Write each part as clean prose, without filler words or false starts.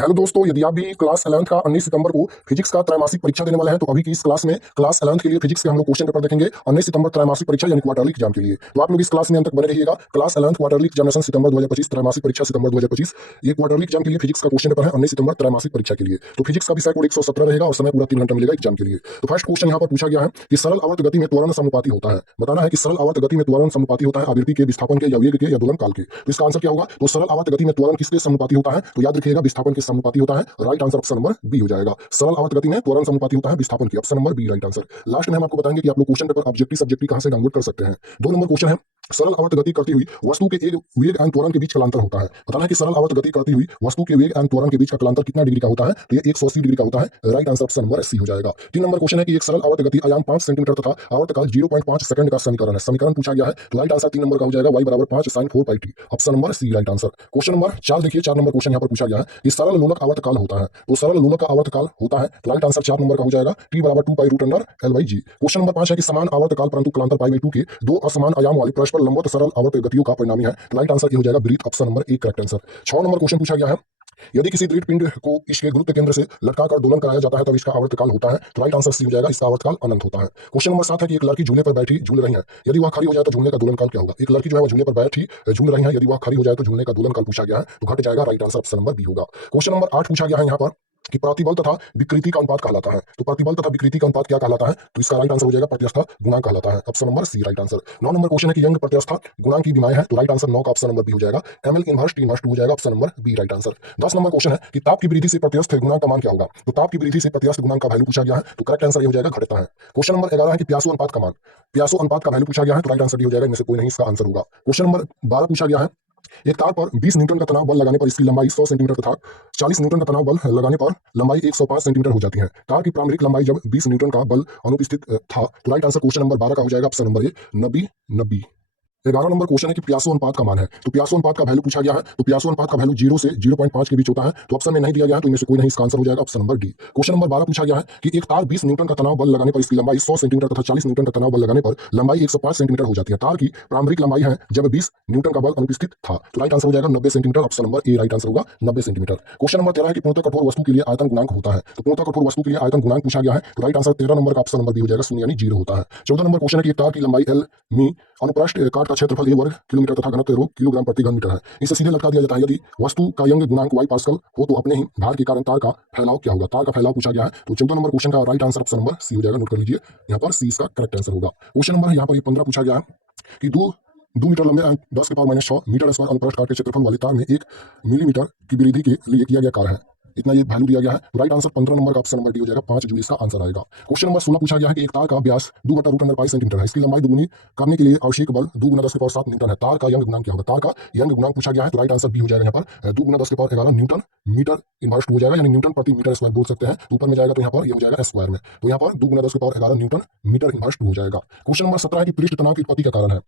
Hello दोस्तों, यदि आप भी क्लास 11th का 19 सितंबर को फिजिक्स का त्रैमासिक परीक्षा देने वाले हैं तो अभी की इस क्लास में क्लास 11th के लिए फिजिक्स के हम लोग क्वेश्चन पेपर देखेंगे 19 सितंबर त्रैमासिक परीक्षा यानी क्वार्टरली एग्जाम के लिए। तो आप लोग इस क्लास में अंत तक बने रहिएगा। क्लास 11th क्वार्टरली एग्जामिनेशन सितंबर 2025, त्रैमासिक परीक्षा सितंबर 2025। ये क्वार्टरली एग्जाम के लिए फिजिक्स का क्वेश्चन पेपर है 19 सितंबर त्रैमासिक परीक्षा के लिए। तो फिजिक्स का विषय कोड 117 रहेगा और समय पूरा 3 घंटा मिलेगा एग्जाम के लिए। तो फर्स्ट क्वेश्चन यहाँ पर पूछा गया है कि सरल आवर्त गति में त्वरण समानुपाती होता है। बताना है कि सरल आवर्त गति में त्वरण समानुपाती होता है आवृत्ति के, विस्थापन के, या वेग के, या दोलन काल के। तो इसका आंसर क्या होगा? तो सरल आवर्त गति में त्वरण किसके समानुपाती होता है? तो याद रखिएगा विस्थापन के समानुपाती होता है। Right answer option number B हो जाएगा। सरल आवर्त गति में त्वरण समानुपाती होता है विस्थापन की। Option number B right answer. Last में हम आपको बताएंगे कि आप लोग क्वेश्चन पेपर ऑब्जेक्टिव सब्जेक्टिव कहां से डाउनलोड कर सकते हैं। 2 नंबर क्वेश्चन है, सरल आवर्त गति करती हुई वस्तु के एक वेग एवं त्वरण के बीच कलांतर होता है। बताना है कि सरल आवर्त गति करती हुई वस्तु के वेग एवं त्वरण के बीच का कलांतर कितना डिग्री का होता है? तो ये 180 डिग्री का होता है। Right answer option number C हो जाएगा। 3 नंबर क्वेश्चन है कि एक सरल आवर्त गति आयाम 5 सेंटीमीटर तथा आवर्तकाल 0.5 सेकंड का समीकरण है। समीकरण पूछा गया है। तो राइट आंसर 3 नंबर का हो जाएगा y बराबर 5 sin 4 πt। Option number C right answer. Question number 4 देखिए, 4 नंबर क्वेश्चन यहाँ पर पूछा गया है कि सरल लोलक आवर्तकाल होता है। तो सरल लोलक का आवर्तकाल होता है। तो राइट आंसर 4 नंबर का हो जाएगा t बराबर 2 pi root under l/g। Question number 5 है कि समान आवर्तकाल परंतु कलांतर π/2 के दो असमान आयाम वाली परस्पर लंबवत सरल आवर्त गतियों का परिणामी है। राइट आंसर ये हो जाएगा वृत्त। Option number A correct answer. 6 number question पूछा गया है, यदि किसी दृढ़ पिंड को इसके गुरुत्व केंद्र से लटकाकर दोलन कराया जाता है तब इसका आवर्तकाल होता है। तो राइट आंसर सी हो जाएगा, इसका आवर्तकाल अनंत होता है। क्वेश्चन नंबर 7 है कि एक लड़की झूले पर बैठी झूल रही है, यदि वह खड़ी हो जाए तो झूलने का दोलन काल क्या होगा? एक लड़की जो है वो झूले पर बैठी झूल रही है, यदि वह खड़ी हो जाए तो झूलने का दोलन काल पूछा गया है, तो घट जाएगा। Right answer option number B होगा। क्वेश्चन नंबर 8 पूछा गया है यहाँ पर कि प्रतिबल तथा विकृति का अनुपात कहलाता है। तो प्रतिबल तथा विकृति का अनुपात क्या कहलाता है? तो इसका राइट आंसर हो जाएगा प्रत्यस्थ गुणांक कहलाता है। Option number C right answer. 9 number question है कि यंग प्रत्यस्थ गुणांक की विमाएं है। तो राइट आंसर 9 का ऑप्शन नंबर बी हो जाएगा। ml इनवर्स t इनवर्स 2 हो जाएगा। Option number B right answer. 10 number question है कि ताप की वृद्धि से प्रत्यस्थ गुणांक का मान क्या होगा? तो ताप की वृद्धि से प्रत्यस्थ गुणांक का वैल्यू पूछा गया है। तो करेक्ट आंसर ये हो जाएगा घटता है। क्वेश्चन नंबर 11 है कि प्यासो अनुपात का मान, प्यासो अनुपात का वैल्यू पूछा गया है। तो राइट आंसर ये हो जाएगा, इनमें से कोई नहीं इसका आंसर होगा। क्वेश्चन नंबर 12 पूछा गया है, एक तार पर 20 न्यूटन का तनाव बल लगाने पर इसकी लंबाई 100 सेंटीमीटर तथा 40 न्यूटन का तनाव बल लगाने पर लंबाई 105 सेंटीमीटर हो जाती है। तार की प्रारंभिक लंबाई जब 20 न्यूटन का बल अनुपस्थित था। तो राइट आंसर क्वेश्चन नंबर 12 का हो जाएगा। Option number A 90। 11 number question है कि प्यासो अनुपात का मान है। तो प्यासो अनुपात का वैल्यू पूछा गया है। तो प्यासो अनुपात का वैल्यू 0 से 0.5 के बीच होता है। तो ऑप्शन में नहीं दिया गया है, तो इनमें से कोई नहीं इसका आंसर हो जाएगा। Option number D. Question number 12 पूछा गया है कि एक तार 20 न्यूटन का तनाव बल लगाने पर इसकी लंबाई 100 सेंटीमीटर तथा 40 न्यूटन का तनाव बल लगाने पर लंबाई 105 सेंटीमीटर हो जाती है। तार की प्रारंभिक लंबाई है जब 20 न्यूटन का बल अनुपस्थित था। तो राइट आंसर हो जाएगा 90 centimetre. Option number A right answer होगा 90 सेंटीमीटर। क्वेश्चन नंबर 13 है कि पूर्णतः कठोर वस्तु के लिए आयतन गुणांक होता है। तो पूर्णतः कठोर वस्तु के लिए आयतन गुणांक पूछा गया है। तो राइट आंसर 13 नंबर का ऑप्शन नंबर बी हो जाएगा, 0 यानी 0 होता है। 14 नंबर क्वेश्चन है कि एक तार की लंबाई l मी अनुप्रस्थ काट का क्षेत्रफल a वर्ग किलोमीटर तथा घनत्व ρ किलोग्राम प्रति घन मीटर है। इसे सीधे लटका दिया जाता है। यदि वस्तु का यंग गुणांक y पास्कल हो तो अपने ही भार के कारण तार का फैलाव क्या होगा? तार का फैलाव पूछा गया है। तो 14 नंबर क्वेश्चन का right answer option number C हो जाएगा। नोट कर लीजिए, यहाँ पर सी इसका करेक्ट आंसर होगा। क्वेश्चन नंबर यहाँ पर 15 पूछा गया है कि 2 मीटर लंबे 10⁻⁻6 मीटर स्क्वायर अनुप्रस्थ काट के क्षेत्रफल वाले तार में 1 मिलीमीटर की वृद्धि के लिए किया गया कार्य है। इतना ये वैल्यू दिया गया है। तो राइट आंसर 15 नंबर का ऑप्शन नंबर डी हो जाएगा, 5 जूल इसका आंसर आएगा। क्वेश्चन नंबर 16 पूछा गया है कि एक तार का व्यास 2/√π सेंटीमीटर है, इसकी लंबाई दुगुनी करने के लिए आवश्यक बल 2 × 10⁻7 न्यूटन है। तार का यंग गुणांक क्या होगा? तार का यंग गुणांक पूछा गया है। तो राइट आंसर बी हो जाएगा यहाँ पर 2 × 10⁻11 न्यूटन मीटर इनवर्स 2 हो जाएगा, यानी न्यूटन प्रति मीटर स्क्वायर बोल सकते हैं। ऊपर में जाएगा तो यहाँ पर ये हो जाएगा स्क्वायर में। तो यहाँ पर 2 × 10⁻11 न्यूटन मीटर इनवर्स 2 हो जाएगा। क्वेश्चन नंबर 17 है कि पृष्ठ तनाव की उत्पत्ति का कारण है।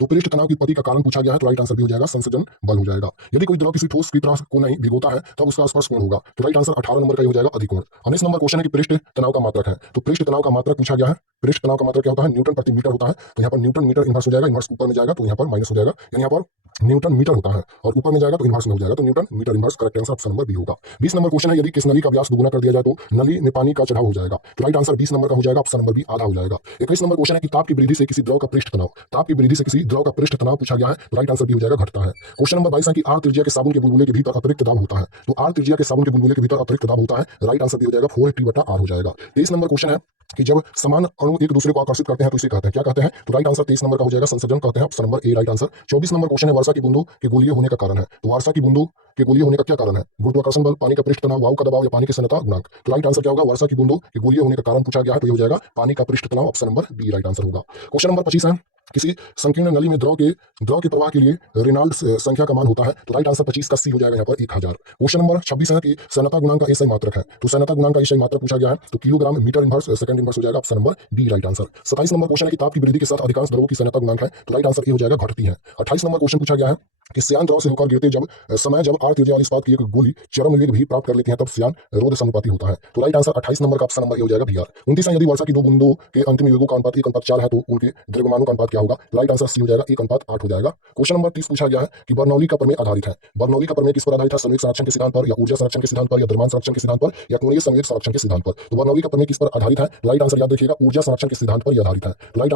तो पृष्ठ तनाव की उत्पत्ति का कारण पूछा गया है। तो राइट आंसर भी हो जाएगा संसर्जन बल हो जाएगा। यदि कोई द्रव किसी ठोस की तरह को नहीं भिगोता है तब उसका स्पर्श कोण होगा। तो राइट आंसर 18 नंबर का हो जाएगा अधिकोण। 19 नंबर क्वेश्चन है कि पृष्ठ तनाव का मात्रक है। तो पृष्ठ तनाव का मात्रक पूछा गया है। पृष्ठ तनाव का मात्रक क्या होता है? न्यूटन प्रति मीटर होता है। तो यहाँ पर न्यूटन मीटर इनवर्स हो जाएगा, इनवर्स ऊपर में जाएगा तो यहाँ पर माइनस हो जाएगा, यानी यहाँ पर न्यूटन मीटर होता है और ऊपर में जाएगा तो इनवर्स में हो जाएगा। तो newton metre inverse correct answer option number B होगा। 20 नंबर क्वेश्चन है, यदि किस नली का व्यास दुगुना कर दिया जाए तो नली में पानी का चढ़ाव हो जाएगा। तो राइट आंसर 20 नंबर का हो जाएगा, ऑप्शन नंबर बी आधा हो जाएगा। 21 नंबर क्वेश्चन है कि ताप की वृद्धि से किसी द्रव का पृष्ठ तनाव, ताप की वृद्धि से किसी द्रव का पृष्ठ तनाव पूछा गया है। तो राइट आंसर भी हो जाएगा घटता है। क्वेश्चन नंबर 22 है कि आर त्रिज्या के साबुन के बुलबुले के भीतर अतिरिक्त दाब होता है। तो आर त्रिज्या के साबुन के बुलबुले के भीतर अतिरिक्त दाब होता है। राइट आंसर भी हो जाएगा 4T/R हो जाएगा। 23 नंबर क्वेश्चन है कि जब समान अणु एक दूसरे को आकर्षित करते हैं तो इसे कहते हैं क्या कहते हैं? तो राइट आंसर 23 नंबर का हो जाएगा संसर्जन कहते हैं। Option number A right answer. 24 number question है वर्षा की बूंदों के गोलीय होने का कारण है। तो वर्षा की बूंदों के गोलीय होने का क्या कारण है? गुरुत्वाकर्षण बल, पानी का पृष्ठ तनाव, वायु का दबाव या पानी की सन्यता गुणांक। तो राइट आंसर क्या होगा? वर्षा की बूंदों के गोलीय होने का कारण पूछा गया है। तो ये हो जाएगा पानी का पृष्ठ तनाव। Option number B right answer होगा। क्वेश्चन नंबर 25 है, किसी संकीर्ण नली में द्रव के प्रवाह के लिए रेनॉल्ड्स संख्या का मान होता है। तो राइट आंसर 25 का सी हो जाएगा यहाँ पर 1000। क्वेश्चन नंबर 26 है कि सन्यता गुणांक का एसआई मात्रक है। तो सन्यता गुणांक का एसआई मात्रक पूछा गया है। तो kilogram metre inverse second inverse हो जाएगा। Option number B right answer. 27 number question है कि ताप की वृद्धि के साथ अधिकांश द्रवों की सन्यता गुणांक है। तो राइट आंसर ए हो जाएगा घटती है। 28 नंबर क्वेश्चन पूछा गया है कि श्यान द्रव से होकर गिरते जब समय जब 8 त्रिज्या वाली इस्पात की एक गोली चरम वेग भी प्राप्त कर लेती है तब श्यान रोध समानुपाती होता है। तो राइट आंसर 28 नंबर का ऑप्शन नंबर ए हो जाएगा बी आर। 29 यदि वर्षा की दो बूंदों के अंतिम योगों का अनुपात 1:4 है तो उनके द्रव्यमानों का अनुपात क्या होगा? राइट आंसर सी हो जाएगा 1:8 हो जाएगा। क्वेश्चन नंबर 30 पूछा गया है कि बर्नौली का प्रमेय आधारित है। बर्नौली का प्रमेय किस पर आधारित है? संवेग संरक्षण के सिद्धांत पर, या ऊर्जा संरक्षण के सिद्धांत पर, या द्रव्यमान संरक्षण के सिद्धांत पर, या कोणीय संवेग संरक्षण के सिद्धांत पर। तो बर्नौली का प्रमेय किस पर आधारित है? राइट आंसर याद रखिएगा ऊर्जा संरक्षण के सिद्धांत पर आधारित है। राइट